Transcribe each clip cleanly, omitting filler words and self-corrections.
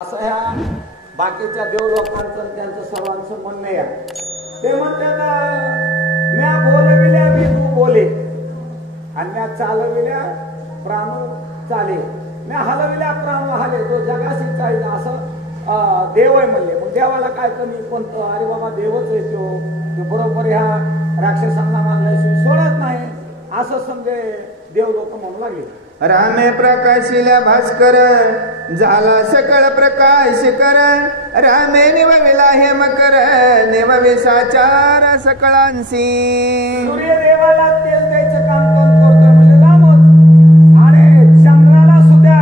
असं ह्या बाकीच्या देव लोकांचं त्यांचं सर्वांचं म्हणणं आहे. ते म्हणतात म्या बोलविल्या मी तू बोले आणि म्या चालविल्या प्राण चाले, म्या हलविल्या प्राण हले, तो जगाशी चालेल असं देव आहे म्हणले. मग देवाला काय कमी कोणतं? अरे बाबा देवच आहे तो बरोबर ह्या राक्षसांना मानल्याशिवाय सोडत नाही असं समजे देव लोक म्हणू लागले. रामे प्रकाशिल्या भास्कर झाला सकळ प्रकाश कर, रामे निवविला हे मकर निववे साचार सकळांसी. सूर्यदेवाला तेल द्यायचं काम कोण करतोय म्हणजे रामच, आणि चंद्राला सुद्धा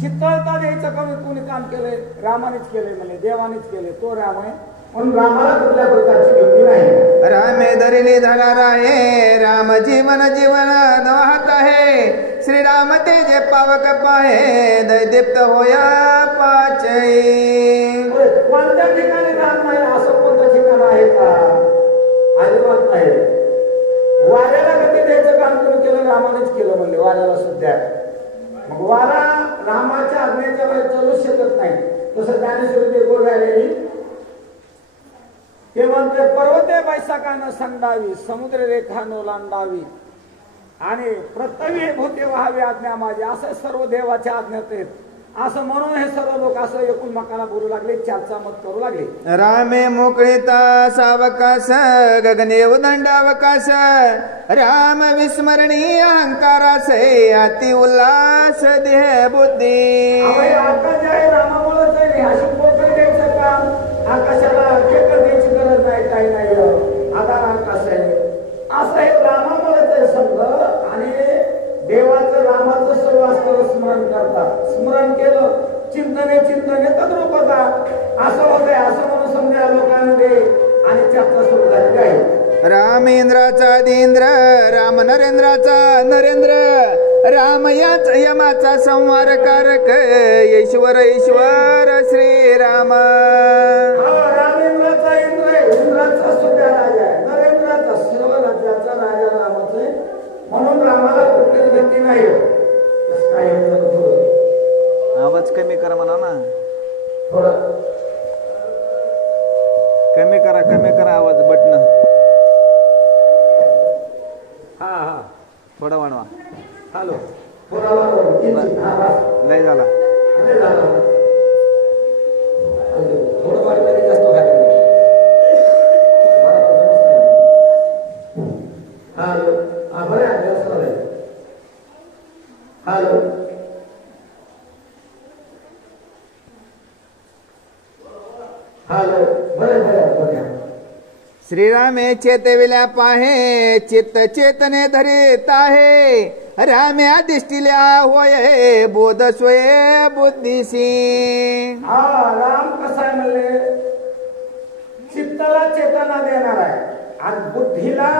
शीतळता द्यायचं कमी कोणी काम केलंय? रामानेच केलंय म्हणजे देवानेच केलंय, तो राम आहे म्हणून रामाला कुठल्या प्रकारची भीती नाही. रामे धरिणी धणार आहे, राम जीवन जीवन नवाहत आहे, श्रीराम तेजे पावक पाहे दैदीप्त होया पाचई. कोणत्या ठिकाणी राम नाही असं कोणतं ठिकाण आहे का? अजिबात नाही. वाऱ्याला गती द्यायचं काम कोणी केलं? रामानेच केलं म्हणले वाऱ्याला सुद्धा. मग वारा रामाच्या आज्ञेच्या वेळेस चालू शकत नाही. तसं ज्ञानेश्वरी गोड राहिलेली ते म्हणते पर्वते बैसाकानं संडावी, समुद्र रेखा ओलांडावी आणि पृथ्वी भूते व्हावी आज्ञा माझी, असं सर्व देवाच्या आज्ञात आहेत. असं म्हणून हे सर्व लोक असं एकूण मकाला बोलू लागले, चर्चा मत करू लागले. रामे मोकळीता सावकाश गगने उदंडावकाश, राम विस्मरणीय अहंकारास अति उल्हास देह बुद्धी. आकाश आहे रामामुळेच आहे, अशी पोकळी द्यायचं काम आकाशाला केकर द्यायची गरज नाही, काही नाही, आधार आकाश आहे असं हे रामामुळेच आहे समज. आणि देवाचं रामाचं सर्व असतं स्मरण करतात, स्मरण केलं चिंतने तद्रूप होतात असं होतंय असं म्हणून समजा लोकांमध्ये आणि चर्चा सुरू झाली आहे. राम इंद्राचा इंद्र, राम नरेंद्राचा नरेंद्र, राम याच यमाचा संहार कारक, ईश्वर श्रीराम. राम इंद्राचा इंद्र आहे, इंद्राचा सुद्धा राजा आहे, नरेंद्राचा सर्व राज्याचा राजा रामच आहे म्हणून रामाला कुठलीच गती नाही. आवाज कमी करा म्हणा ना, थोडं कमी करा आवाज बटन. हा थोडा वाढवा. हॅलो थोडा लय झाला. थोडं वाढ जास्त व्हायला. हॅलो हा बरं आहे. हॅलो हॅलो बरं. श्रीरामे चेतविल्या पाहे चित्त चेतने धरित आहे, राम्या दिष्टिल्या होय बोध स्वये बुद्धीसी. हा राम कसा आहे म्हणले चित्ताला चेतना देणार आहे आणि बुद्धीला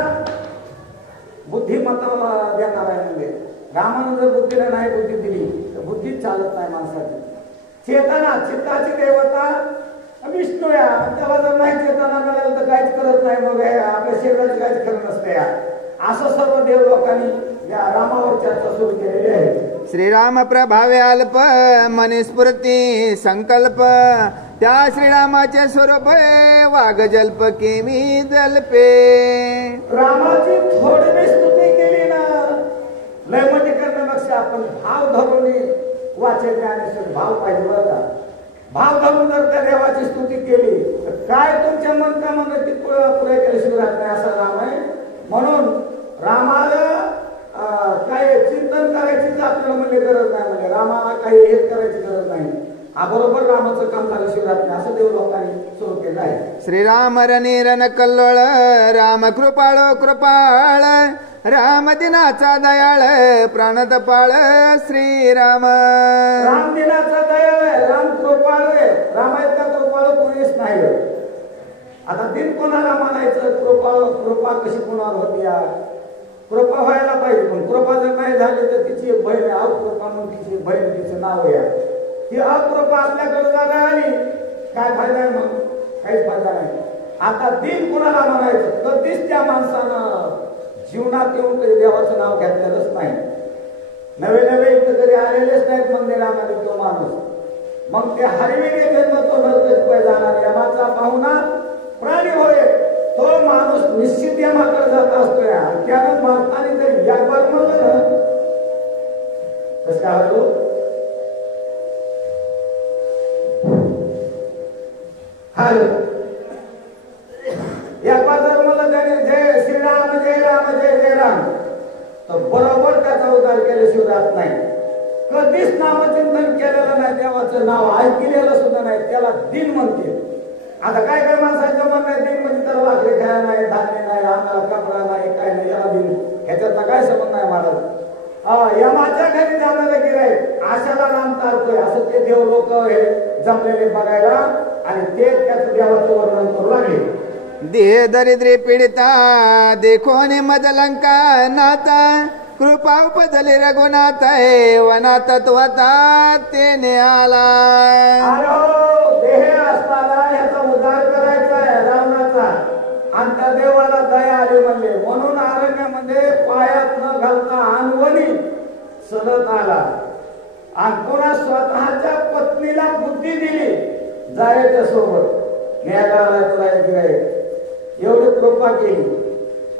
बुद्धिमत्ता देणार आहे. म्हणजे रामानं जर बुद्धीला नाही बुद्धी दिली तर बुद्धीच चालत नाही माणसाची. चेतना चित्ताची देवता विष्णू या, त्याला जर नाही चेतना मिळालं तर काहीच करत नाही, मग आपल्या शरीराची काहीच करत नसते. असं सर्व देव लोकांनी या रामावर चर्चा सुरू केलेली आहे. श्रीराम प्रभावे अल्प मनिस्फूर्ती संकल्प, त्या श्रीरामाचे स्वरूप वाघ जल्प केवी जल्पे. रामाची थोडी स्तुती केली ना लयमती करण्यापेक्षा आपण भाव धरून वाचे ज्ञानेश्वर भाव पाहिजे बरं. भाव धरून जर त्या देवाची स्तुती केली तर काय तुमच्या मनकामध्ये ती पुरे केल्याशिवाय राहत नाही असा राम आहे. म्हणून रामाला काय चिंतन करायची आपल्याला म्हणजे गरज नाही, म्हणजे रामाला काही हेच करायची गरज नाही. बरोबर रामाचं काम झाल्याशिवाय राहत नाही असं देव लोकांनी सुरू केलं आहे. श्रीराम रणीरण कल्लोळ, राम कृपाळ राम दिनाचा दयाळ प्राणदपाळ श्रीराम. राम दिनाचा दयाळ आहे, राम कृपाळ आहे. रामायचा कृपाळ कोणीच नाही. आता दिन कोणाला म्हणायचं? कृपा कशी कोणावर होती? कृपा व्हायला पाहिजे, पण कृपा जर नाही झाली तर तिची एक बहीण आहे अकृपा म्हणून तिची बहीण, तिचं नाव आहे. ती अकृपा आपल्याकडे जागा आली काय फायदा आहे? मग काहीच फायदा नाही. आता दिन कोणाला म्हणायचं? कधीच त्या माणसानं जीवनात येऊन कधी देवाचं नाव घेतलेलंच नाही. नवे इथं कधी आलेलेच नाहीत मंदिरामध्ये तो माणूस. मग ते हरविने जन्म तो नरकात जाणार. यमाचा पाहुणा प्राणी होय, तो माणूस निश्चित यमाकडे जात असतोय. त्यानं मरताना जर याबार म्हणलं ना कसं काय होतो. याबार जर म्हणलं त्याने जय श्रीराम जय राम जय जय राम, तर बरोबर त्याचा उद्धार केल्याशिवाय राहत नाही. कधीच नामचिंतन केलेलं नाही, देवाचं नाव ऐकलेलं सुद्धा नाही, त्याला दिन म्हणते. आता काय काय माणसाचं म्हणणं आहे दिन म्हणजे त्याला भाकरी खायला नाही, धान्य नाही, आम्हाला कपडा नाही, काय नाही, याला दिन. ह्याच्यातला काय संबंध नाही महाराज. यमाच्या घरी जाणारे गिराईक आशाला नाम तारतोय असं ते देव लोक हे जमलेले बघायला, आणि ते त्याचं देवाचं वर्णन करू लागले. देह दरिद्री पीडिता देखो ने मद लंका नाता, कृपा उपजली रघुनाथ है वना तत्वता तेने आला. देह असताना ह्याचा उद्धार करायचा आहे रावणाचा, आणि त्या देवाला दया आली म्हणले, म्हणून अरण्यामध्ये पायात न घालता अनवणी चलत आला. आणि पुन्हा स्वतःच्या पत्नीला बुद्धी दिली, जायच्या सोबत न्यायला आला तुला गिराईक. एवढी कृपा केली,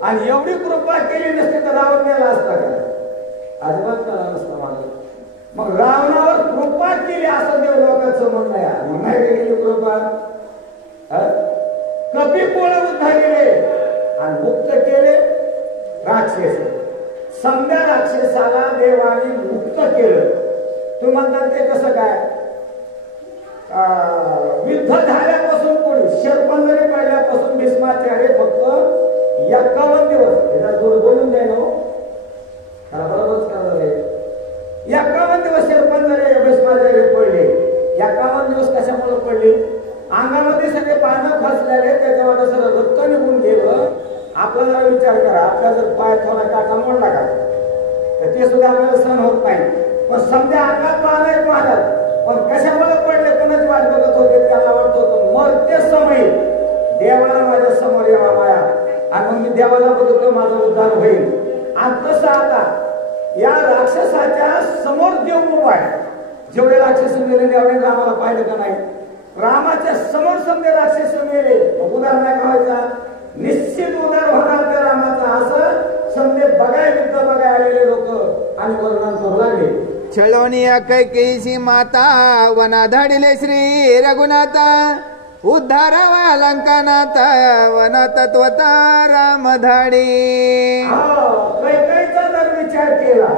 आणि एवढी कृपा केली नसती तर रावण मेला असता का? अजिबात कळला नसता मला. मग रावणावर कृपा केली असं देव लोकांचं म्हणणं आहे. मग नाही केली कृपा, कपिपोळ उद्धारले आणि मुक्त केले राक्षस. समजा राक्षसाला देवाने मुक्त केलं. तुम्ही म्हणतात ते कसं काय? युद्ध झाल्यापासून पुढे शरपंजरी पडल्यापासून भीष्माचार्य फक्त 51 दिवस, याला दूर बोलून द्या ना, बरोबरच करायला 51 दिवस शरपंजरी भीष्माचार्य पडले. 51 दिवस कशामुळे पडले? अंगामध्ये सगळे पानं फसलेले, त्याच्यावर सगळं रक्त निघून गेलं. आपला जरा विचार करा, आपला जर पाय थोडा काटा मोडला का तर ते सुद्धा आपल्याला सहन होत नाही. पण समजा अंगात पाहणार महाराज, पण कशामुळे पडले कोणाची वाट बघत होते? त्याला वाटत होतं मरते समय देवाला माझ्या समोर यावा माया, आणि मग मी देवाला बघतो माझा उद्धार होईल. आणि तसं आता या राक्षसाच्या समोर देव उभा आहे. जेवढे राक्षस मेले तेवढे रामाला पाहिलं का नाही? रामाच्या समोर समजे राक्षस मेले, उद्धार नाही व्हायचा, निश्चित उद्धार होणार त्या रामाचा, असं समजे बघाय युद्ध बघाय आलेले लोक आणि वर्णन करू लागले. छळोनिया कैकेयीची माता वना धाडिले श्री रघुनाथा, उद्धारावा लंकानाथा वना तत्वता राम धाडी. कैकेयीचा जर विचार केला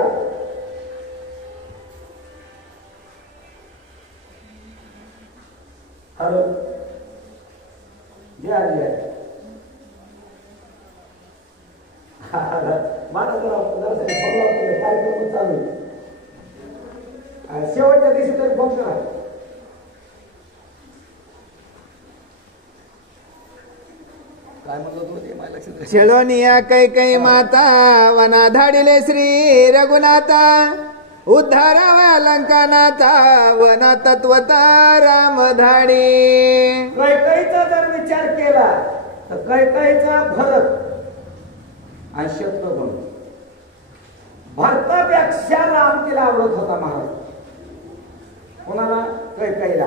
कार्यक्रम चालू शेवटच्या दिवशी तरी फोन करा. काय म्हणलं तुम्ही मला लक्षात? छळोनिया कैकेयी माता वना धाडिले श्री रघुनाथा, उद्धारावा लंकानाथा वना तत्वता राम धाडी. कैकेयीचा जर विचार केला तर कैकेयीचा भरत आणि शत्रुघ्न, भरतापेक्षा राम तिला आवडत होता महाराज. कोणाला? कैकेयीला.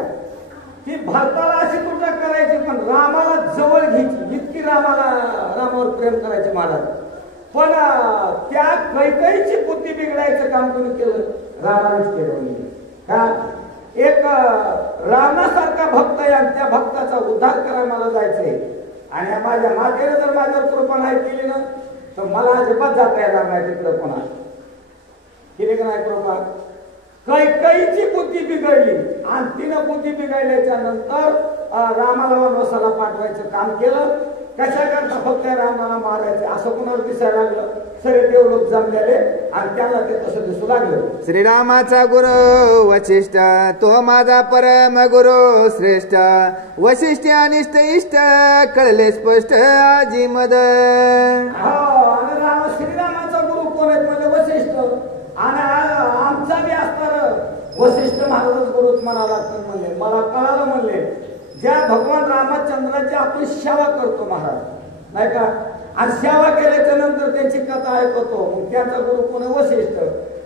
ती भरताला अशी तुटक करायची, पण रामाला जवळ घ्यायची, इतकी रामावर प्रेम करायचे महाराज. पण त्या कैकेयीची बुद्धी बिघडायचं काम कोणी केलं? रामानेच केलं. का? एक रावणासारखा भक्त आहे, आणि त्या भक्ताचा उद्धार करायला मला जायचंय, आणि माझ्या मातेने जर माझ्यावर कृपा नाही केली ना तर मला अजिबात जाता येणार नाही तिकडं. कोणा केली का नाही कृपा? कैकेयीची बुद्धी बिघडली, आणि तिनं बुद्धी बिघडल्याच्या नंतर रामाला वनवासाला पाठवायचं काम केलं. कशा करता? फक्त रामाला मारायचं असं कोणाला दिसायला लागलं. सगळे देव लोक जमलेले, आणि त्याला ते तसं दिसू लागलं. श्रीरामाचा गुरु वशिष्ठ, तो माझा परम गुरु श्रेष्ठ, वशिष्ठ अनिष्ट इष्ट कळले स्पष्ट आजी मद. आणि श्रीरामाचा गुरु कोण आहेत म्हणजे वशिष्ठ, आणि आमचा बी असणार वशिष्ठ महाराज गुरुच म्हणावं लागतं म्हणले. मला कळालं म्हणले, ज्या भगवान रामचंद्राची आपण सेवा करतो महाराज नाही का, आणि सेवा केल्याच्या नंतर त्यांची कथा ऐकतो, मग त्याचा गुरु कोण? वशिष्ठ.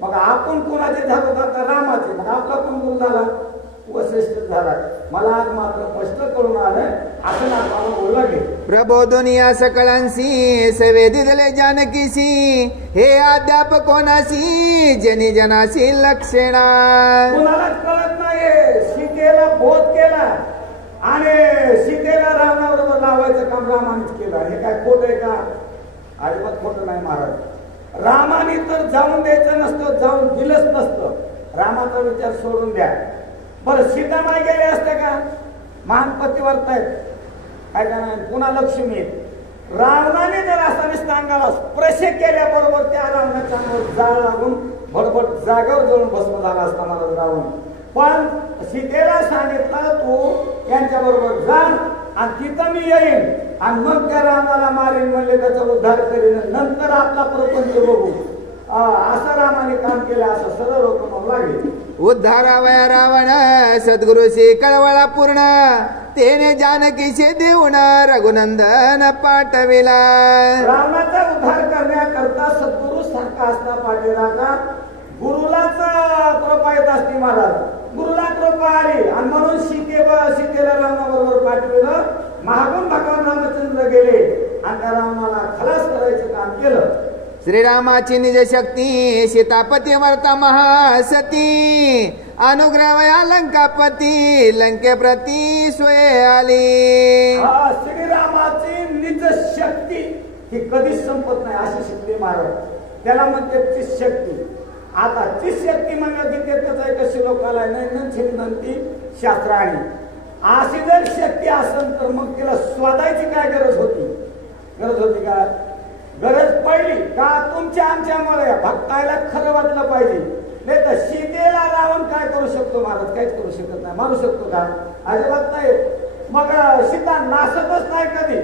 मग आपण कोणाचे झालो? आता रामाचे. मग आपला कोण गुरु झाला? वशिष्ठ झाला. मला आज मात्र स्पष्ट करून आलं असं नाकाला बोलले. प्रबोधनिया सकळांसी सवेदिले जानकीसी हे अद्याप कोणासी जनी जनासी लक्षणा. कुणालाच कळत नाही. सीतेला बोध केला आणि सीतेला रावणाबरोबर लावायचं काम रामानेच केलं. हे काय खोट आहे का? अजिबात खोटं नाही महाराज. रामाने तर जाऊन द्यायचं नसतं, जाऊन दिलंच नसतं. रामाचा विचार सोडून द्या. बरं सीतामाई गेले असते का? महान पतिव्रता आहेत काय का नाही. पुन्हा लक्ष्मी. रावणाने जर असा स्थानाला स्पर्श केल्याबरोबर त्या रावणाच्या अंगावर जाळ लागून भडभड जागेवर जळून भस्म झाला असता महाराज रावण. पण सीतेला सांगितलं तू यांच्या बरोबर जा आणि तिथं मी येईन आणि मग त्या रावणाला मारीन म्हणले, त्याचा उद्धार करीन, नंतर आपला प्रपंच बघू. असं रामाने काम केलं असं सरळ लोक म्हणू लागले. उद्धारावया रावण सद्गुरुशी कळवळा पूर्ण तेने जानकीशी देऊन रघुनंदन पाठविला. रावणाचा उद्धार करण्याकरता सद्गुरु सारखा असता पाठीराजा. गुरुलाच कृपा येत असते महाराज. गुरुला कृपा आली आणि म्हणून सीतेला रावणाबरोबर पाठविलं. महागून भगवान रामचंद्र गेले आणि त्या रावणाला खलास करायचं काम केलं. श्रीरामाची निज शक्ती सीतापती वर्ता महासती अनुग्रहया लंकापती लंके प्रती स्वय आली. श्रीरामाची निज शक्ती ही कधीच संपत नाही अशी शिकली महाराज. त्याला म्हणते चित शक्ती. आता चित शक्ती म्हणलं की त्याचा एक श्लोकाला नैन छिंदंती शास्त्राणी. अशी जर शक्ती असेल तर मग तिला शोधायची काय गरज होती? गरज होती का? गरज पडली का तुमच्या आमच्यामुळे भक्तायला खरं वाटलं पाहिजे. नाही तर सीतेला रावण काय करू शकतो महाराज? काहीच करू शकत नाही. मारू शकतो का? अजिबात नाही. मग सीता नासतच नाही कधी.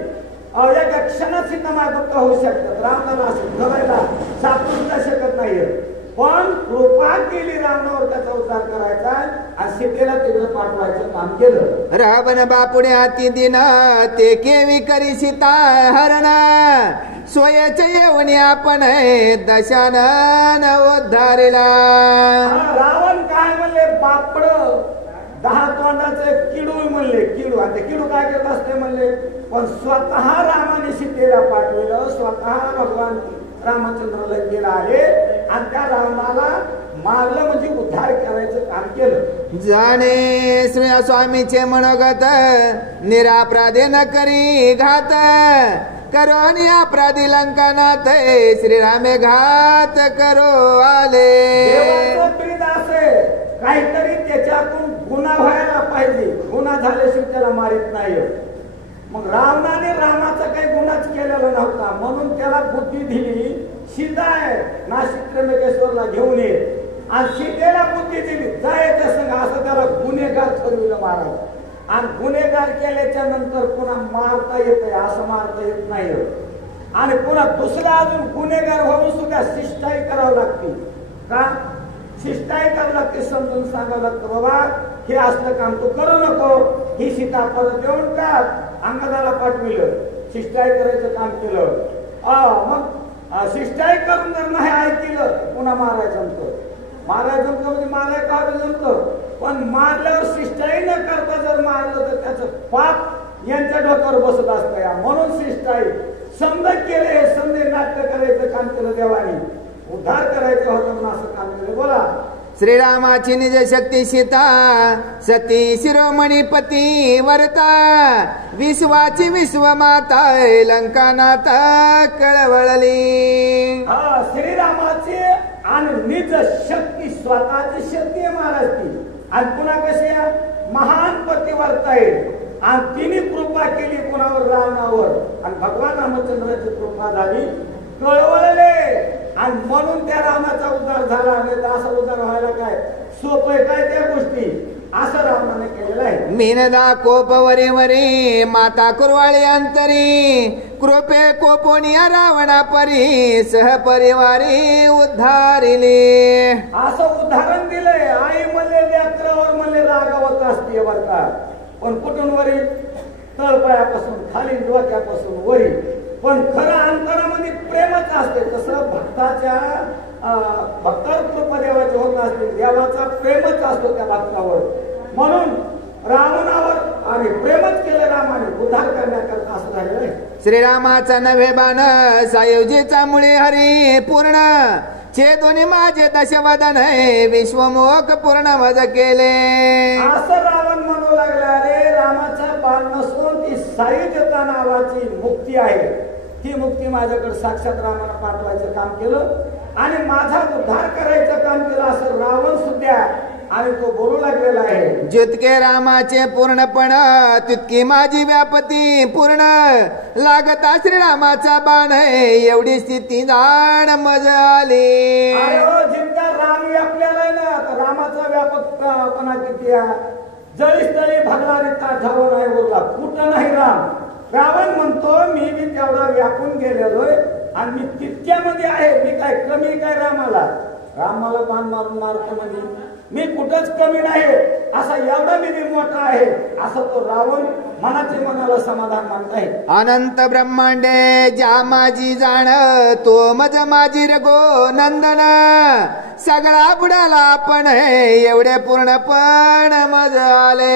एका क्षणात सीता मागुप्त होऊ शकतात. रावणाला असं धरायला सापडू शकत नाहीये. पण कृपा केली रावणावर त्याचा उद्धार करायचा आणि सीतेला तिकडे पाठवायचं काम केलं. रावण बापुडे हाती दिन ते केवी करी सीता हरण स्वयचे येऊन आपण दशानन उद्धारिला. रावण काय म्हणले? बापड 10 तोंडाचे किडू म्हणले. किडू आणि ते किडू काय करत असते म्हणले. पण स्वतः रामाने सीतेला पाठवलं. स्वतः भगवान रामचंद्र लंकेला आले आणि त्या रावणाला मारलं म्हणजे उद्धार करायचं काम केलं. जाणे श्री स्वामीचे मनोगत निरापराधे न करी घात करोनी अपराधी लंकानाथ श्रीरामे घात करो आले. देवाचं प्रीत असे काहीतरी त्याच्यातून गुन्हा व्हायला पाहिजे. गुन्हा झाल्याशिवाय त्याला मारित नाही. मग रावणाने रामाचा काही गुन्हाच केलेला नव्हता म्हणून त्याला बुद्धी दिली. सीता आहे नाशिक त्र्यंबकेश्वरला घेऊन ये आणि सीतेला बुद्धी दिली जायच्या संघ असं त्याला गुन्हेगार ठरविलं महाराज. आणि गुन्हेगार केल्याच्या नंतर पुन्हा मारता येत असं मारता येत नाही. आणि पुन्हा दुसरा अजून गुन्हेगार होऊन सुद्धा शिष्टाई करावं लागते. का शिष्टाई करावं लागते? समजून सांगावं लागतं बाबा हे असलं काम तू करू नको. ही सीता परत येऊन टाक. अंगदाला पाठविलं. शिष्टाई करायचं काम केलं. मग शिष्टाई करून जर नाही ऐकलं पुन्हा मारायचं म्हणजे माराय का जमतं. पण मारल्यावर शिष्टाई न करता जर मारलं तर त्याचं पाप यांच्या डोक्यावर बसत असतं. या म्हणून शिष्टाई समज केले. समजे नाट्य करायचं काम केलं देवाने. उद्धार करायचं होतं म्हणून असं काम केलं. बोला. श्रीरामाची निज शक्ती सीता सती शिरोमणी पती वर्ता विश्वाची विश्वमाता लंकानाथ कळवळली. श्रीरामाची आणि निज शक्ती स्वतःची शक्ती आहे महाराज ती. आणि पुन्हा कशी महान पतिव्रता आहे आणि तिने कृपा केली कुणावर? रावणावर. आणि भगवान रामचंद्राची कृपा झाली. कळवळले आणि म्हणून त्या रावणाचा उद्धार झाला. आणि असा उद्धार व्हायला काय सोपं आहे काय त्या गोष्टी? असं रावणाने केलेलं आहे. मीनदा कोप वरे वरे माता कुरवाळी अंतरी कृपे कोपोनिया रावणा परी सहपरिवारी उद्धारिले. असं उदाहरण दिलंय. आई म्हणले लेकरावर म्हणले रागावत असते बर का. पण कुठून वरी? तळपायापासून खाली डोक्यापासून वरी. पण खरं अंतरामध्ये प्रेमच असते. तसं भक्तावर कृपा देवाची होत असते. देवाचा प्रेमच असतो त्या भक्तावर. म्हणून रावणावर आणि प्रेमच केलं रामाने उद्धार करण्याकरता असं झालेलं आहे. श्रीरामाचा नव्हे बाण सायोजीचा मुळे हरी पूर्ण चेतोनी माझे दशवदन विश्वमोक पूर्ण मज केले. असं रावण म्हणू लागला, अरे रामाचा बाण नसून ती सायुज्यता नावाची मुक्ती आहे, ती मुक्ती माझ्याकडे साक्षात रामाला पाठवायचं काम केलं आणि माझा उद्धार करायचं काम केलं असं रावण सुद्धा आणि तो बोलू लागलेला आहे. जितके रामाचे पूर्णपण तितकी माझी व्यापती पूर्ण लागता श्रीरामाचा बाण एवढी स्थिती जाण मज आली. जितका राम व्यापलेला आहे ना, तर रामाचा व्यापकपणा किती आहे. जळीस्थळी भगला ठाव नाही उरला, कुठं नाही राम. रावण म्हणतो मी बी तेवढा व्यापून गेलेलोय आणि मी तितक्यामध्ये आहे, मी काय कमी काय रामाला. रामाला बाण मारून मारतो म्हणजे मी कुठंच कमी नाही, असा एवढा मी मोठा आहे असं तो रावण मनाचे मनाला समाधान मानत आहे. अनंत ब्रह्मांडे ज्या माझी जाण तो मज माझी रगो नंदन सगळा बुडाला आपण एवढे पूर्णपण मज आले.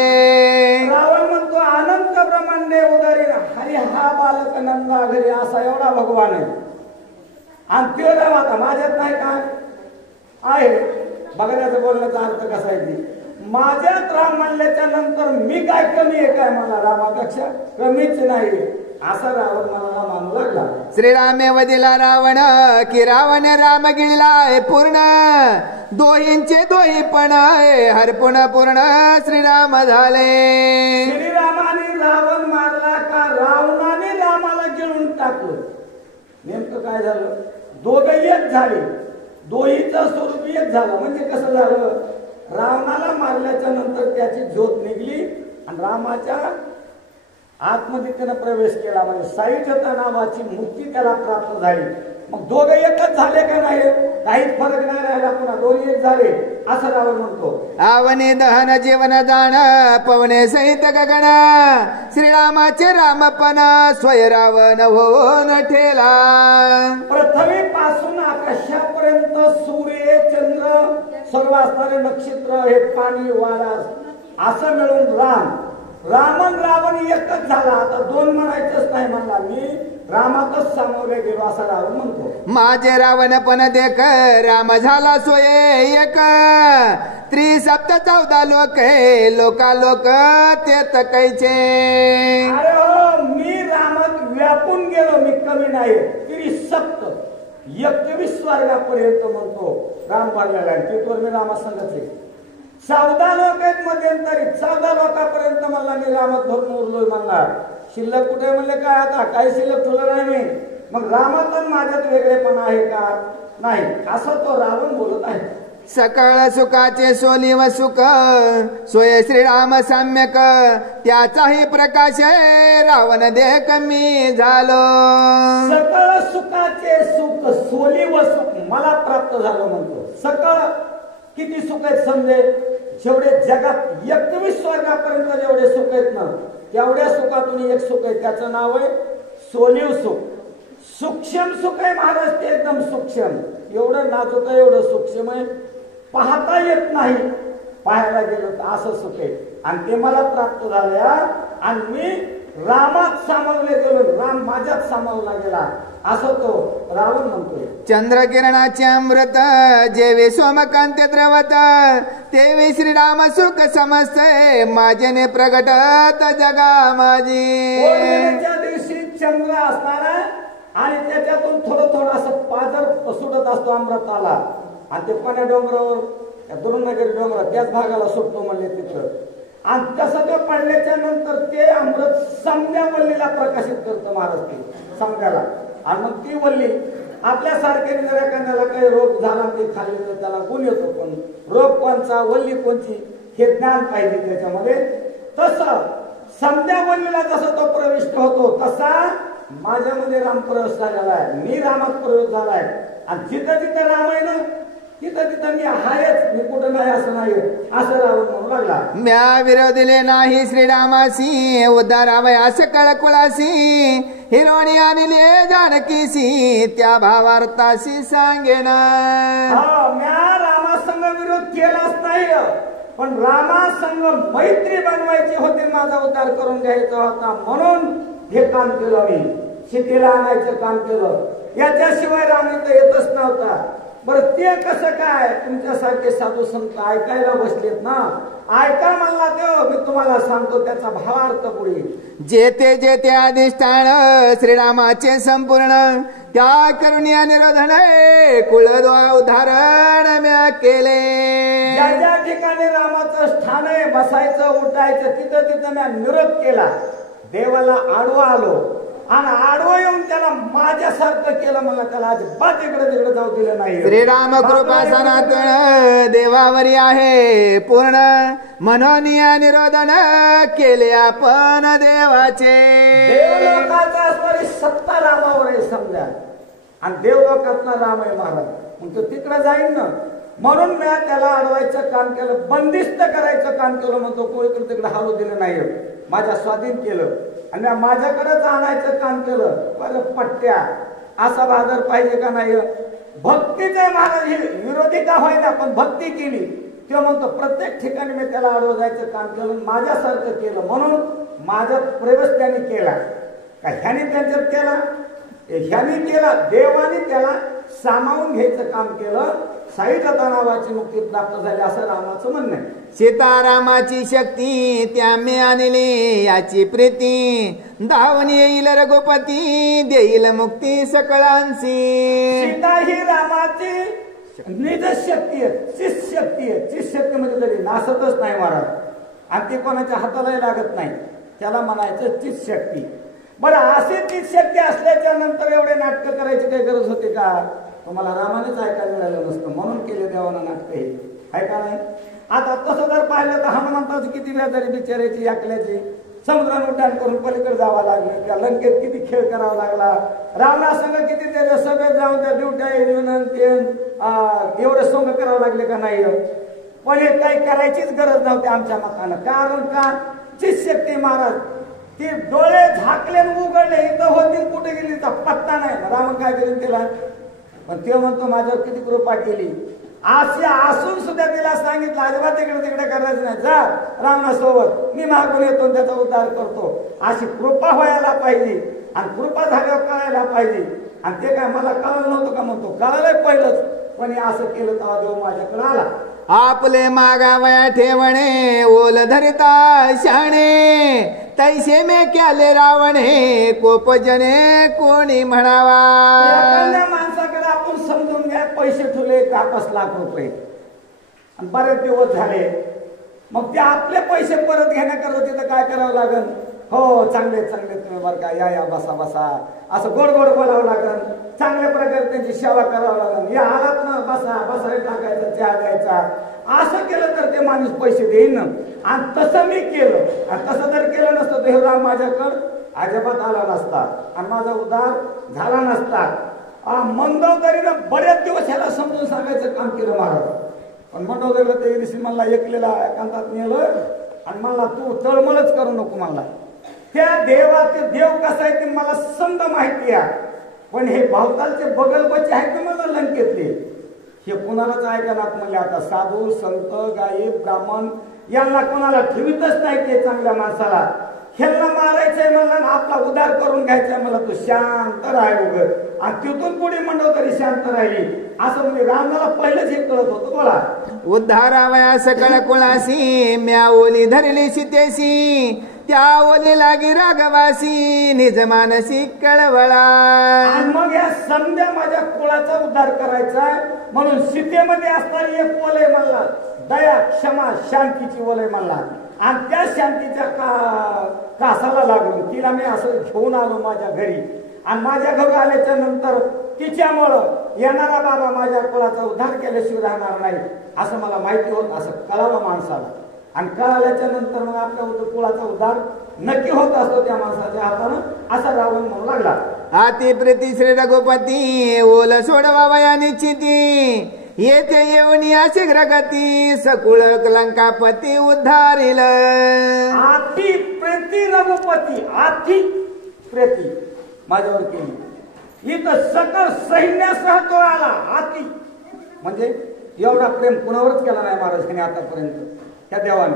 रावण म्हणतो अनंत ब्रह्मांडे उदारी हरी हा बालक नंदा घरी असा एवढा भगवान आहे आणि तो राम आता माझ्यात नाही काय आहे. बघण्याचं बोलण्याचा अर्थ कसा आहे की माझ्यात राम म्हणल्याच्या नंतर मी काय कमी आहे काय, मला रामापेक्षा कमीच नाही असा रावण मला मानू लागला. श्रीरामे वदिला रावण की रावण राम गिळलाय पूर्ण दोहींचे दोही पण हरपूर्ण पूर्ण श्रीराम झाले. श्रीरामाने रावण मारला का रावणाने रामाला गिळून टाकलं. नेमकं काय झालं, दोघं एक झाले, दोहीचं स्वरूप एक झालं. म्हणजे कसं झालं, रावणाला मारल्याच्या नंतर त्याची ज्योत निघली आणि रामाच्या आतमध्ये त्यानं प्रवेश केला, म्हणजे सायुज्यता नावाची मुक्ती त्याला प्राप्त झाली. मग दोघं एकच झाले का नाही, काहीच फरक नाही राहिला, पुन्हा दोन्ही एक झाले असं रावण म्हणतो. आवने दहन जीवन दान पवने सहित गगन श्रीरामाचे रामपण स्वय रावण होऊन ठेला. पृथ्वीपासून आकाशापर्यंत सूर्य चंद्र सर्व असणारे नक्षत्र हे पाणी वारा असं मिळून रावण एकच झाला. आता दोन म्हणायचंच नाही म्हणला, मी रामातच सामोरे गेलो असा रावण म्हणतो. माझे रावण पण देख राम झाला सोय एक 314 लोक लोकालोक ते तकायचे. अरे हो, मी रामात व्यापून गेलो, मी कमी नाही. 21 स्वर्गापर्यंत म्हणतो राम वाढलेला आहे. तिथवर मी रामा सांगत आहे 14 लोक आहेत मध्यंतरी, 14 लोकांपर्यंत मला मी रामात धरून उरलोय म्हणला. शिल्लक कुठे म्हणले काय, आता काही शिल्लक ठेवलं नाही मी. मग रामात माझ्यात वेगळेपणा आहे का, नाही असं तो रावण बोलत आहे. सकळ सुखाचे सोली व सुख सोय श्रीराम साम्यक त्याचाही प्रकाश रावण देख मी झालो. सकळ सुखाचे सुख सोली व सुख मला प्राप्त झालं म्हणतो. सकळ किती सुख आहेत समजे, जेवढे जगात 21 स्वर्गापर्यंत जेवढे सुख आहेत ना, तेवढ्या सुखातून एक सुख आहे, त्याचं नाव आहे सोलीव सुख. सूक्ष्म सुख आहे महाराज, ते एकदम सूक्ष्म, एवढं नाजूक आहे, एवढं सूक्ष्म आहे, पाहता येत नाही. पाहायला गेलो तर असं सुख आहे आणि ते मला प्राप्त झाले. आणि मी रामात सामावले गेलो, राम माझ्यात सामावला गेला असं तो रावण म्हणतोय. चंद्र किरणाचे अमृत जेवे सोमकांत द्रवत तेवे श्रीराम सुख समजते माझेने प्रगटत जगा माझी. पौर्णिमेच्या दिवशी चंद्र असताना आणि त्याच्यातून थोडं थोडं असं पाजर सुटत असतो अमृताला आणि ते पाण्या डोंगरावर दुरुनगरी डोंगरावर त्याच भागाला सुटतो म्हणले तिथं. आणि तसं ते पडल्याच्या नंतर ते अमृत समद्या वल्लीला प्रकाशित करतं महाराज, ते समद्याला. आणि मग ती वल्ली आपल्यासारखे जर एखाद्याला काही रोग झाला ते खाल्ले तर त्याला गुण येतो, पण रोग कोणचा वल्ली कोणची हे ज्ञान पाहिजे त्याच्यामध्ये. तसं समद्या वल्लीला जसं तो प्रविष्ट होतो तसा माझ्यामध्ये राम प्रवेश झालेला आहे, मी रामात प्रवेश झालाय. आणि जिथं जिथं राम आहे ना तिथं तिथं मी आहेच, मी कुठं नाही असं नाही असं रावण म्हणू लागला. म्या विरोधिले नाही श्रीरामासी उद्धारावय असं कळकुळासी हिरोणी आणले जानकीसी त्या भावार्थाशी सांगेन. म्या रामासंग विरोध केलाच नाही, पण रामासंग मैत्री बनवायची होती, माझा उद्धार करून घ्यायचा होता, म्हणून हे काम केलं मी. सीतेला आणायचं काम केलं. याच्याशिवाय राम इथं येतच नव्हता. बरं ते कसं काय? तुमच्यासारखे साधू संत ऐकायला बसलेत ना, ऐका म्हणला तो, मी तुम्हाला सांगतो त्याचा भावार्थ पुढे. जेते जेते अधिष्ठान श्रीरामाचे संपूर्ण, त्या करुणिया निरोधन कुळद्वा उदाहरण म्या केले. ज्या ज्या ठिकाणी रामाचं स्थान आहे, बसायचं उठायचं, तिथं तिथं म्या निरोध केला. देवाला आडवा आलो आणि आडवं येऊन त्याला माझ्यासारखं केलं. मला त्याला अजिबात इकडे तिकडे जाऊ दिलं नाही. श्रीराम कृपा सनातन देवावरी आहे पूर्ण, म्हणून या निरोधन केले आपण देवाचे. देवलोकाचा स्वरी सत्ता रामावर आहे समजा, आणि देवलोकातला राम आहे महाराज. मग तो तिकडे जाईन ना, म्हणून मी त्याला अडवायचं काम केलं, बंदिस्त करायचं काम केलं. म्हणतो को इकडे तिकडे हालू दिलं नाही, माझ्या स्वाधीन केलं आणि माझ्याकडेच आणायचं काम केलं. बरं पट्ट्या असा बाजार पाहिजे का नाही? भक्तीचा महाराज विरोधी का होईना, पण भक्ती केली. तेव्हा म्हणतो प्रत्येक ठिकाणी मी त्याला अडवं जायचं काम केलं, माझ्यासारखं केलं, म्हणून माझ्यात प्रवेश त्यांनी केला. का ह्याने त्यांच्यात केला? ह्याने केला. देवाने त्याला सामावून घ्यायचं काम केलं. साईदत्ता नावाची मुक्ती प्राप्त झाली असं रामाचं म्हणणं आहे. सीतारामाची शक्ती त्यामे आणली, याची प्रीती धावून येईल रघुपती, देईल मुक्ती सकळांची. सीता ही रामाची निज शक्ती आहे, चित शक्ती आहे. चित शक्ती म्हणजे तरी नासतच नाही महाराज, आणि ते कोणाच्या हातालाही लागत नाही, त्याला म्हणायचं चित शक्ती. बरं अशी चित शक्ती असल्याच्या नंतर एवढे नाटकं करायची काही गरज होती का? तुम्हाला रामानेच ऐकायला मिळालं नसतं, म्हणून केले देवाना नाटक हे, आहे का नाही? आता तसं जर पाहिलं तर हनुमंताची किती बेजारी बिचारायची, एकल्याची. समुद्रात उड्डाण करून पलीकडे जावं लागलं, त्या लंकेत किती खेळ करावा लागला, रावणासंग किती त्याच्या सगळ्यात जाऊन त्या ड्युट्या एवढे सोंग करावं लागले का नाही? पण हे काही करायचीच गरज नव्हती आमच्या मतानं. कारण का? चित शक्ती महाराज. ते डोळे झाकले उघडले, इथं होतील कुठे गेली तर पत्ता नाही. राम काय करेन तिला? पण ते म्हणतो माझ्यावर किती कृपा केली. असे असून सुद्धा तिला सांगितलं अजिबात इकडे तिकडे करायचं नाही, जा रावणासोबत, मी मागून येतो त्याचा उद्धार करतो. अशी कृपा व्हायला पाहिजे, आणि कृपा झाल्यावर कळायला पाहिजे. आणि ते काय मला कळलं नव्हतं का? म्हणतो कळालंय पहिलंच, पण असं केलं तेव्हा देव माझ्याकडे आला. आपले मागावया ठेवणे, ओल धरिता शाणे, तैसे मे केले रावणे, कोपजने कोणी म्हणावा. एखाद्या माणसाकडे आपण समजून घ्या पैसे ठेवले 5 लाख रुपये, आणि बरेच दिवस झाले, मग ते आपले पैसे परत घेण्याकरता तिथं काय करावं लागेल? हो चांगले चांगले तुम्ही बरं का, या बसा बसा, असं गोड गोड बोलावं लागेल, चांगल्या प्रकारे त्यांची सेवा करावं लागेल. या आलात ना, बसा बसायला टाकायचा, चहा द्यायचा. असं केलं तर ते माणूस पैसे देईन ना. आणि तसं मी केलं, आणि तसं जर केलं नसतं तर हे राम माझ्याकडं अजिबात आला नसता, आणि माझा उद्धार झाला नसता. मंदोदरीनं बरेच दिवस ह्याला समजून सांगायचं काम केलं महाराज. पण मंदोदरीला ते ऋषी मला एकलेला एकांतात नेलं, आणि मला तू तळमळच करू नको म्हणला. त्या देवाचे देव कसा आहे ते मला समजा माहिती आहे, पण हे भावतालचे बगलबच्चे आहेत ना मला लंकेतले, हे कुणालाच ऐकणार म्हणले. आता साधू संत गायब ब्राह्मण यांना कोणाला ठेवीतच नाही ते चांगल्या माणसाला. ह्यांना मारायचंय मला, आपला उद्धार करून घ्यायचाय मला, तो शांत राहाय उगत. आणि तिथून पुढे म्हणलं तरी शांत राहिली, असं म्हणजे रामाला पहिलंच हे कळत होतं. बोला उद्धारावया सकळ कुळासी, म्या ओली धरली सीतेसी, त्या ओली लागी रागवासी, निज मानसी कळवळा. आणि मग या समजा माझ्या कुळाचा उद्धार करायचा, म्हणून सीतेमध्ये असणारी एक ओल आहे म्हणला, दया क्षमा शांतीची ओल आहे म्हणला. आणि त्या शांतीच्या कासाला लागून तिला मी असं घेऊन आलो माझ्या घरी, आणि माझ्या घरी आल्याच्या नंतर तिच्यामुळं येणारा बाबा माझ्या कुळाचा उद्धार केल्याशिवाय राहणार नाही असं मला माहिती होत, असं कळावं माणसाला. आणि कळाल्याच्या नंतर मग आपल्या कुळाचा उद्धार नक्की होत असतो त्या माणसाच्या हातानं, असा रावण म्हणू लागला. हाती प्रीती श्री रघुपती, ओल सोडवावया निश्चिती, येथे येऊन या शीघ्र गती, सकुळ लंकापती उद्धारिल. आती प्रीती रघुपती, आती प्रीती माझ्यावर केली, इथं सकळ सैन्यासह तो आला. आती म्हणजे एवढा प्रेम कुणावरच केला नाही महाराजांनी आतापर्यंत. ह्या देवाने.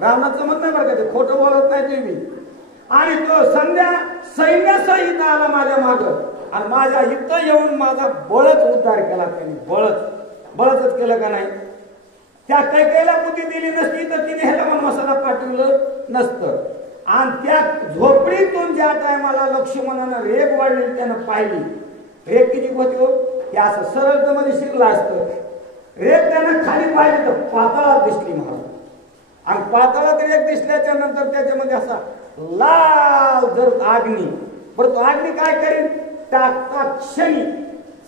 रावणाचं म्हणणं आहे बरं का, ते खोटं बोलत नाही तुम्ही. आणि तो संध्या सैन्यासहित आला माझ्या माग आणि माझ्या इथं येऊन माझा बळच उद्धार केला त्यांनी. बळच केलं का नाही. त्या कैकेयीला बुद्धी दिली नसती तर तिने ह्याला वनवासाला पाठवलं नसतं. आणि त्या झोपडीतून ज्या टायमाला लक्ष्मणानं रेग वाढलेली त्यानं पाहिली. रेग किती होती हो, की असं सरळ मध्ये शिरलं असतं. रेग त्यानं खाली पाहिली तर पाताळात दिसली मला. आणि पाताळात रेग दिसल्याच्या नंतर त्याच्यामध्ये असा लाल जर अग्नी. बरं तो अग्नी काय करेल, टाकता क्षणी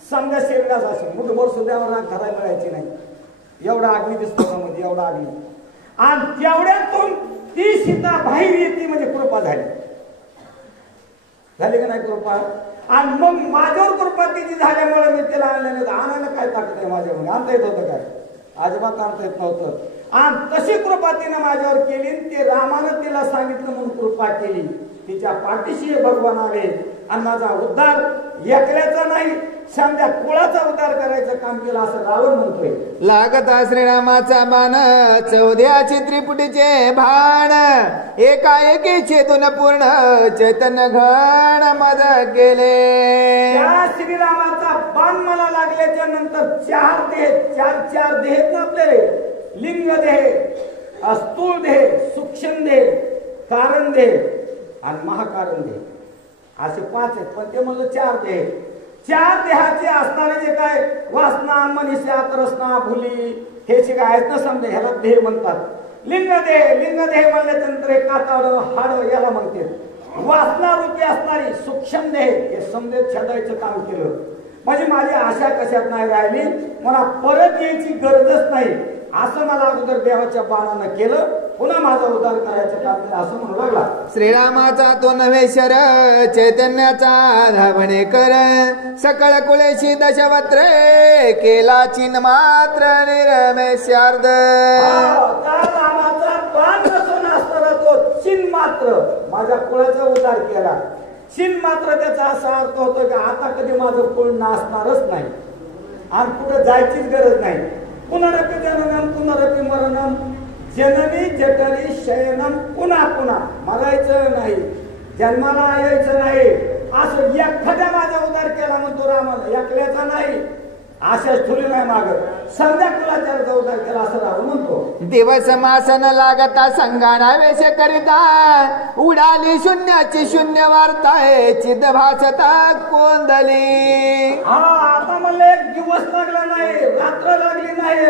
समजा शरीराचा असेल मुठभर सुद्धा राग घालायला मिळायची नाही. एवढा अग्नी दिसतो म्हणजे एवढा अग्नी. आणि तेवढ्यातून ती सीता बाहेर येते म्हणजे कृपा झाली का नाही कृपा. आणि मग माझ्यावर कृपा तिची झाल्यामुळे मी तिला आणल्याने आणायला काय ताकद आहे माझ्यामध्ये, आणता येत होतं काय, अजिबात आणता येत नव्हतं. आणि तशी कृपा तिने माझ्यावर केली. ते रामानं तिला सांगितलं म्हणून कृपा केली. तिच्या पाठीशी भगवान आले आणि माझा उद्धार एकल्याचा नाही समजा कुळाचा उद्धार करायचं काम केलं असं रावण म्हणतोय. लागता श्रीरामाचा बाण 14 त्रिपुटीचे भाण एकाएकी चेतून पूर्ण चैतन्य घन मद केले. त्या श्रीरामाचा बाण मला लागल्याच्या नंतर 4 देह 4 देह ना आपले लिंग देह, स्थूल देह, सूक्ष्म देह, कारण देह आणि महाकारण देह असे 5 आहेत. पण ते म्हणलं 4 देह. 4 देहाचे असणारे जे काय वासना मनीषा त्रसना भुली हे जे काय आहेत ना समजा ह्याला देह म्हणतात. लिंग देह म्हणल्यानंतर हे कातड हाड याला म्हणते. वासना रूपी असणारी सूक्ष्म देह हे समजे छेदायचं काम केलं म्हणजे माझी आशा कशात नाही राहिली. मला परत यायची गरजच नाही असं मला अगोदर देवाच्या बाणानं केलं. पुन्हा माझा उद्धार करायचं काम केलं असं म्हणू लागला. श्रीरामाचा तो नव्हे शर चैतन्याचा धावणे कर सकळ कुळेशी दशवत्रे केला चिन्ह मात्र निरमेशार्ध. रामाचा बाण नसून असणारा तो चिन्ह मात्र माझ्या कुळाचा उद्धार केला. चिन्ह मात्र त्याचा असा अर्थ होतो की आता कधी माझं कुळ नासणारच नाही आणि कुठं जायचीच गरज नाही. पुनरपि जननम पुनरपि मरणम जननी जठरी शयनम पुन्हा मरायचं नाही जन्माला यायचं नाही असं एखाद्या माझा उद्धार केला म्हणतो रामाला. एकल्याचा नाही आशाच ठुली नाही माग समजा कुलाचाराचा उद्धार केला असं राहून म्हणतो. दिवस मासन लागता संगाना वेश करिता उडाली शून्याची शून्य वार्ताय चिद भासता कोंदली. आता मला एक दिवस लागला नाही रात्र लागली नाही.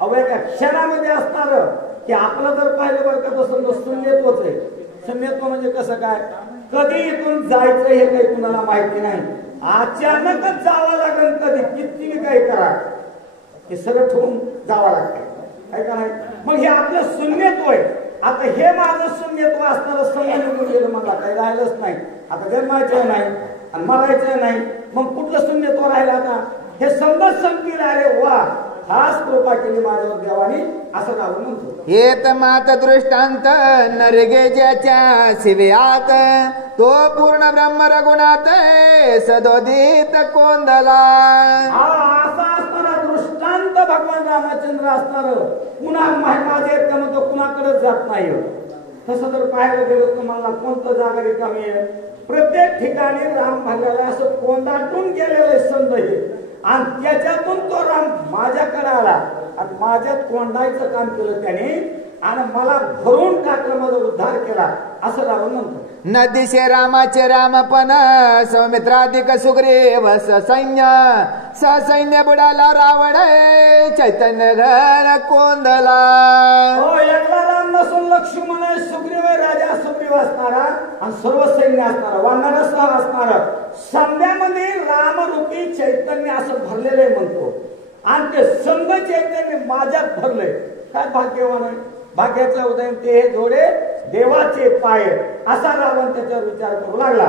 अहो एका क्षणामध्ये असणार की आपलं जर पाहिलं बरं का तसं शून्यत्वच आहे. शून्यत्व म्हणजे कसं काय, कधी इथून जायचं हे काही कुणाला माहिती नाही. अचानकच जावं लागेल कधी किती बी काही करा हे सगळं ठेवून जावं लागतं काय का नाही. मग हे आपलं शून्यत्व आहे. आता हे माझं शून्यत्व असणारं समजा निघून गेलं मला काही राहिलंच नाही. आता जन्मायचं नाही आणि मरायचं नाही मग कुठलं शून्यत्व राहिलं आता हे समज संपतील. अरे वा खास कृपा केली माझ्यावर देवानी असं राहून म्हणतो. येत मात दृष्टांत नरगे ज्याच्या शिव्यात तो पूर्ण ब्रह्म रघुनाथ सदोदित कोंदला. असा असणारा दृष्टांत भगवान रामचंद्र असणार पुन्हा माझे एक म्हणतो कुणाकडेच जात नाही. तसं जर पाहायला गेलं तर मला कोणतं जागा रिकामी आहे. प्रत्येक ठिकाणी राम भगवाला असं कोंदाटून गेलेलं संत हे आणि त्याच्यातून तो राम माझ्याकडे आला आणि माझ्यात कोंडायचं काम केलं त्याने आणि मला भरून टाकलं माझा उद्धार केला असं रावण म्हणतो. न दिशे रामाचे रामपण सौमित्राधिक सुग्रीव सैन्य बुडाला रावण चैतन्य घर कोंदला. हो एकला राम नसून लक्ष्मण सुग्रीव राजा सुग्रीव असणारा आणि सर्व सैन्य असणारा वानर सह असणारा समध्यामध्ये रामरूपी चैतन्य असं भरलेलं आहे म्हणतो. आणि ते संघ चैतन्य माझ्यात भरलंय. काय भाग्यवान आहे. भाग्याचं उदयन ते जोडे देवाचे पाय असा रावण त्याच्यावर विचार करू लागला.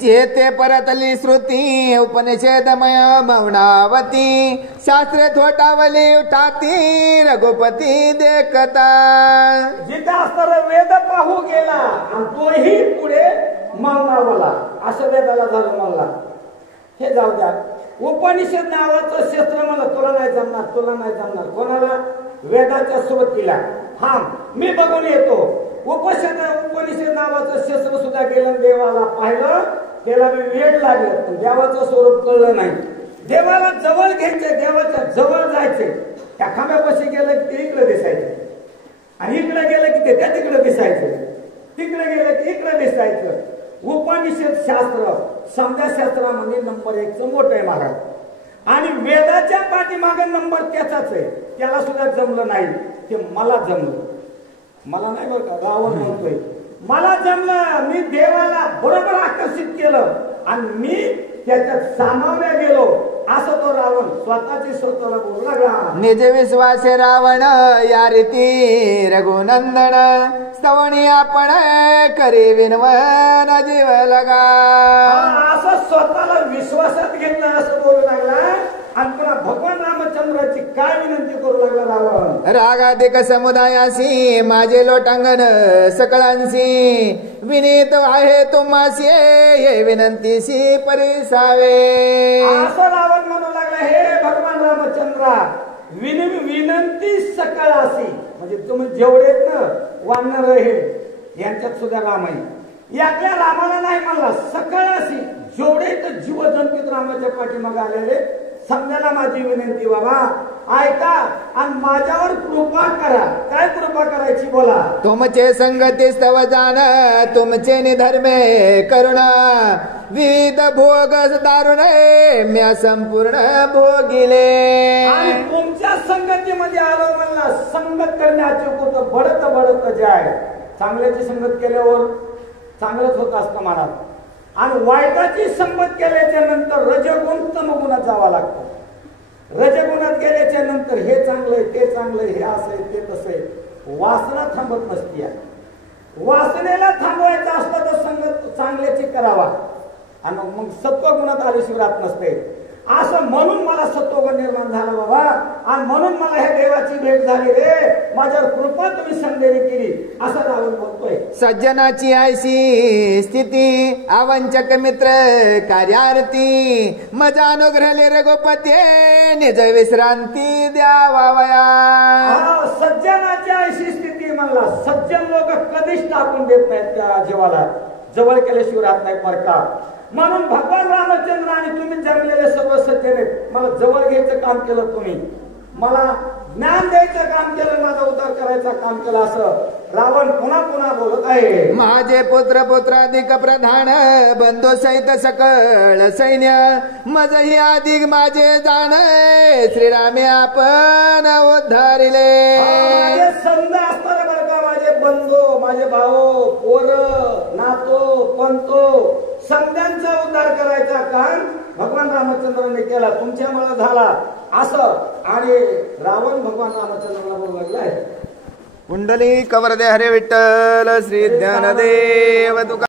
जे ते परतली श्रुती उपनिषेदमय मौनावती शास्त्रे थोटावली उठाती रघुपती देखता. जिथे असणारा वेद पाहू गेला आणि तोही पुढे मौनावला असं वेदाला झालं मला. हे जाऊ द्या उपनिषद नावाचं शस्त्र मला तुला नाही जमणार कोणाला वेदाच्या सुरुवातीला थांब मी बघून येतो. उपनिषद नावाचं शस्त्र सुद्धा गेलं देवाला पाहिलं, त्याला मी वेळ लागलं पण देवाचं स्वरूप कळलं नाही. देवाला जवळ घ्यायचे, देवाच्या जवळ जायचे. त्या खांब्यापाशी गेलं की ते इकडे दिसायचं आणि इकडे गेलं की ते त्या तिकडे दिसायचं, तिकडे गेलं की इकडे दिसायचं. उपनिषद शास्त्र समजा शास्त्रामध्ये नंबर 1 मोठं आहे महाराज. आणि वेदाच्या पाठीमागे नंबर त्याचाच आहे. त्याला सुद्धा जमलं नाही, ते मला जमलं. मला नाही बरं का, रावण म्हणतोय मला जमलं. मी देवाला बरोबर आकर्षित केलं आणि मी त्याच्यात सामावल्या गेलो. असं तो रावण स्वतःची स्वतःला बोलू लागला. निज विश्वास रावण या रीती रघुनंदन स्तवणी आपण करी विनवन जीव लगा. असं स्वतःला विश्वासात घेतलं असं बोलू लागला. आणि पुन्हा भगवान रामचंद्राची काय विनंती करू लागला रावण. रागाधिक समुदायासी माझे लोटांगण सकळांसी विनीत आहे तुम्हासी हे विनंतीसी परिसावे. असं रावण म्हणू लागला, हे भगवान रामचंद्रा विनंती सकळासी, म्हणजे तुम्ही जेवढे ना वानर हे यांच्यात सुद्धा राम आहे. यातल्या रामाला नाही म्हणला, सकळासी जेवढे तर जीवजंतूत रामाच्या पाठीमागे आलेले समजायला माझी विनंती बाबा ऐका आणि माझ्यावर कृपा करा. काय कृपा करायची बोला. तुमचे संगती स्तव जाण तुमचे निधर्मे करुणा विविध भोग दारुण म्या संपूर्ण भोगिले. आणि तुमच्या संगतीमध्ये आलो म्हणला. संगत करण्याचे कुठं बढत बढत जाय. चांगल्याची संगत केल्यावर चांगलंच होत असतं महाराज. आणि वाईटाची संगत केल्याच्या नंतर रजगुण तमगुणात जावं लागतं. रजगुणात गेल्याच्या नंतर हे चांगलंय ते चांगलंय हे असंय ते तसंय. वासना थांबत नसती. वासनेला थांबवायचं असलं तर संगत चांगल्याची करावा आणि मग सत्वगुणात आल्याशिवाय राहत नसते. असं म्हणून मला सत्वगुण निर्माण झाला बाबा. आणि म्हणून मला ह्या देवाची भेट झाली रे. माझ्यावर कृपा तुम्ही संदेरी केली असं रावण बोलतोय. सज्जनाची ऐशी स्थिती अवंचक मित्र कार्यार्थी मजा अनुग्रहले रघुपती निज विश्रांती द्यावावया. सज्जनाची ऐशी स्थिती म्हणला. सज्जन लोक कधीच टाकून देत नाहीत त्या जीवाला, जवळ केल्याशिवाय राहत नाही बरं का. म्हणून भगवान रामचंद्र आणि तुम्ही जमलेले सर्व सज्जन मला जवळ घ्यायचं काम केलं. तुम्ही मला ज्ञान द्यायचं काम केलं, माझा उद्धार करायचं काम केलं. असं रावण पुन्हा पुन्हा बोलत आहे. माझे पुत्र पुत्राधिक प्रधान बंधू सहित सकळ सैन्य मजही अधिक माझे जाण श्रीरामे आपण उद्धारिले. माझे समजा असणारे बरं का, माझे बंधू माझे भाऊ पोर नातो पंतो समध्यांचा उद्धार करायचा काम भगवान रामचंद्राने केला. तुमच्यामुळे झाला असं. आणि रावण भगवान रामचंद्राला बोलू लागलाय. कुंडली कवरदे हरे विठ्ठल श्री ज्ञानदेव तुका.